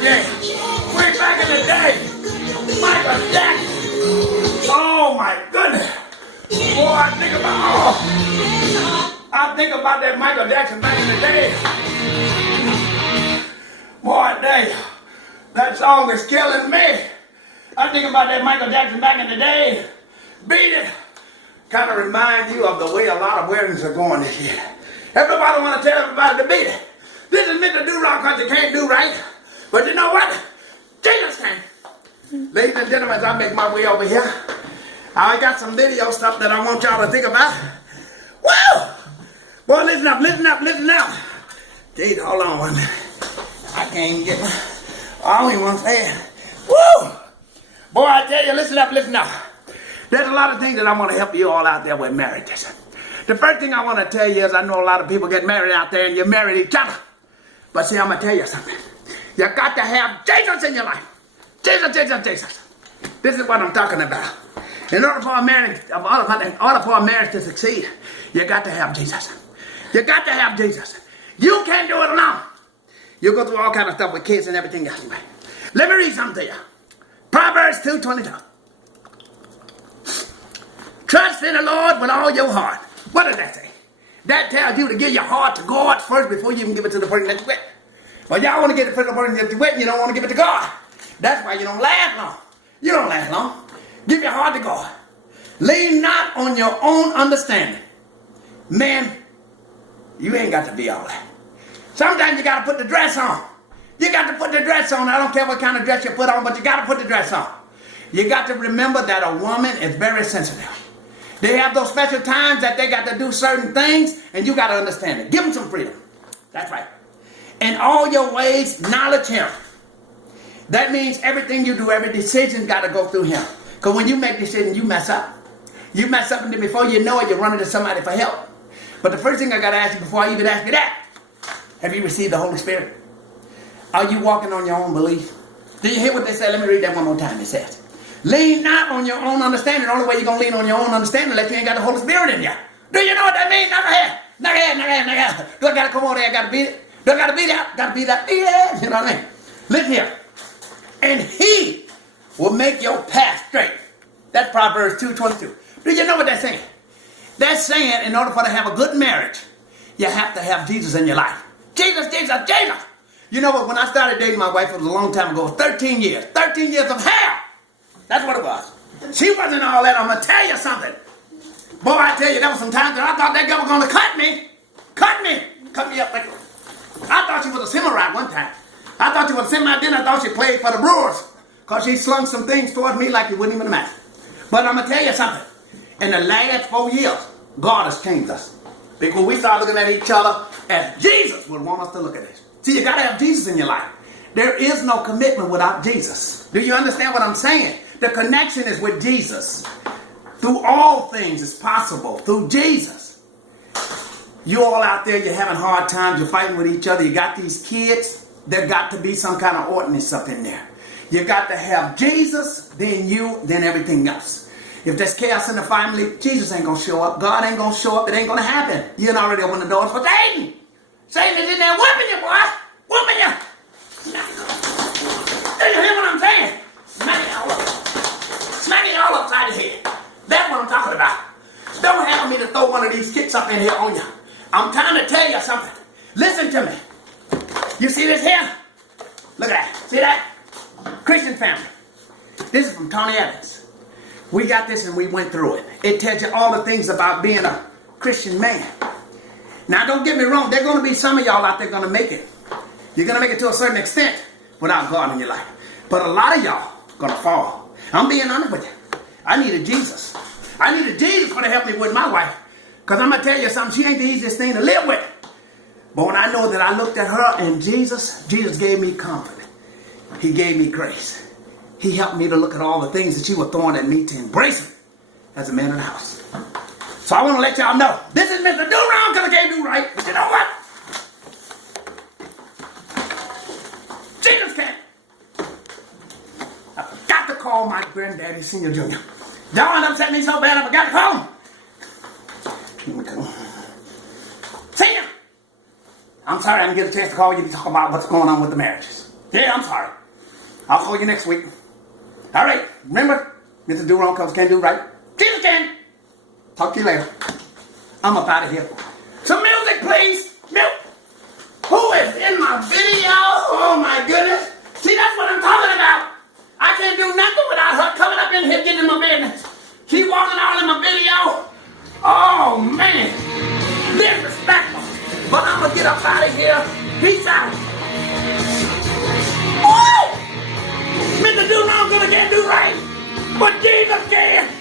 day. Way back in the day. Michael Jackson. Oh my goodness. Boy, I think about that Michael Jackson back in the day. Boy, that song is killing me. I think about that Michael Jackson back in the day. Beat It. Kind of remind you of the way a lot of weddings are going this year. Everybody want to tell everybody to beat it. This is meant to do wrong because you can't do right. But you know what? Jesus can. Ladies and gentlemen, as I make my way over here, I got some video stuff that I want y'all to think about. Woo! Boy, listen up, listen up, listen up. Gee, hold on one minute. I can't even get my... I don't even want to say it. Woo! Boy, I tell you, listen up, listen up. There's a lot of things that I want to help you all out there with marriages. The first thing I want to tell you is I know a lot of people get married out there and you marry each other. But see, I'm going to tell you something. You got to have Jesus in your life. Jesus, Jesus, Jesus. This is what I'm talking about. In order for a marriage to succeed, you got to have Jesus. You got to have Jesus. You can't do it alone. You go through all kind of stuff with kids and everything else. Let me read something to you. Proverbs 2:22. Trust in the Lord with all your heart. What does that say? That tells you to give your heart to God first before you even give it to the person that you're with. Well, y'all want to give it to the person that you're with and you don't want to give it to God. That's why you don't last long. You don't last long. Give your heart to God. Lean not on your own understanding. Man, you ain't got to be all that. Sometimes you got to put the dress on. You got to put the dress on. I don't care what kind of dress you put on, but you got to put the dress on. You got to remember that a woman is very sensitive. They have those special times that they got to do certain things, and you got to understand it. Give them some freedom. That's right. In all your ways, acknowledge Him. That means everything you do, every decision got to go through Him. Because when you make decisions, you mess up. You mess up, and then before you know it, you're running to somebody for help. But the first thing I got to ask you before I even ask you that, have you received the Holy Spirit? Are you walking on your own belief? Did you hear what they said? Let me read that one more time. It says, lean not on your own understanding. The only way you're going to lean on your own understanding is that you ain't got the Holy Spirit in you. Do you know what that means? Knock ahead. Knock ahead, knock ahead, knock ahead. Do I got to come over there? I got to beat it? Do I got to beat it out? Got to beat it out? Beat it. You know what I mean? Listen here. And He will make your path straight. That's Proverbs 2:22. Do you know what that's saying? That's saying in order for to have a good marriage, you have to have Jesus in your life. Jesus, Jesus, Jesus. You know what? When I started dating my wife, it was a long time ago. 13 years. 13 years of hell. That's what it was. She wasn't all that. I'm going to tell you something. Boy, I tell you, there was some times that I thought that girl was going to cut me. Cut me. Cut me up. I thought she was a samurai one time. I thought she was a samurai. Then I thought she played for the Brewers. Because she slung some things towards me like you wouldn't even imagine. But I'm going to tell you something. In the last 4 years, God has changed us. Because we start looking at each other as Jesus would want us to look at us. See, you got to have Jesus in your life. There is no commitment without Jesus. Do you understand what I'm saying? The connection is with Jesus. Through all things is possible. Through Jesus. You all out there, you're having hard times. You're fighting with each other. You got these kids. There got to be some kind of ordinance up in there. You got to have Jesus, then you, then everything else. If there's chaos in the family, Jesus ain't going to show up. God ain't going to show up. It ain't going to happen. You done already opened the doors for Satan. Satan is in there whooping you, boy. Whooping you. Do you hear what I'm saying? Smacking all up. Smacking all upside the head. That's what I'm talking about. Don't have me to throw one of these kicks up in here on you. I'm trying to tell you something. Listen to me. You see this here? Look at that. See that? Christian family. This is from Tony Evans. We got this and we went through it. It tells you all the things about being a Christian man. Now, don't get me wrong. There are going to be some of y'all out there going to make it. You're going to make it to a certain extent without God in your life. But a lot of y'all going to fall. I'm being honest with you. I needed Jesus. I needed Jesus for to help me with my wife. Because I'm going to tell you something. She ain't the easiest thing to live with. But when I know that I looked at her and Jesus gave me comfort. He gave me grace. He helped me to look at all the things that she was throwing at me to embrace it as a man in the house. So I want to let y'all know, this is Mr. Do Wrong because I can't do right. But you know what? Jesus can. I forgot to call my granddaddy, Senior Jr. John upset me so bad I forgot to call him. Senior! I'm sorry I didn't get a chance to call you to talk about what's going on with the marriages. Yeah, I'm sorry. I'll call you next week. All right, remember, Mr. Do wrong because can't do right. Jesus can. Talk to you later. I'm up out of here. Some music, please. Milk. Who is in my video? Oh my goodness. See, that's what I'm talking about. I can't do nothing without her coming up in here getting in my business. She walking all in my video. Oh man. Disrespectful. But I'm gonna get up out of here. Peace out. Oh! Mr. Do wrong, gonna get do right. But Jesus can.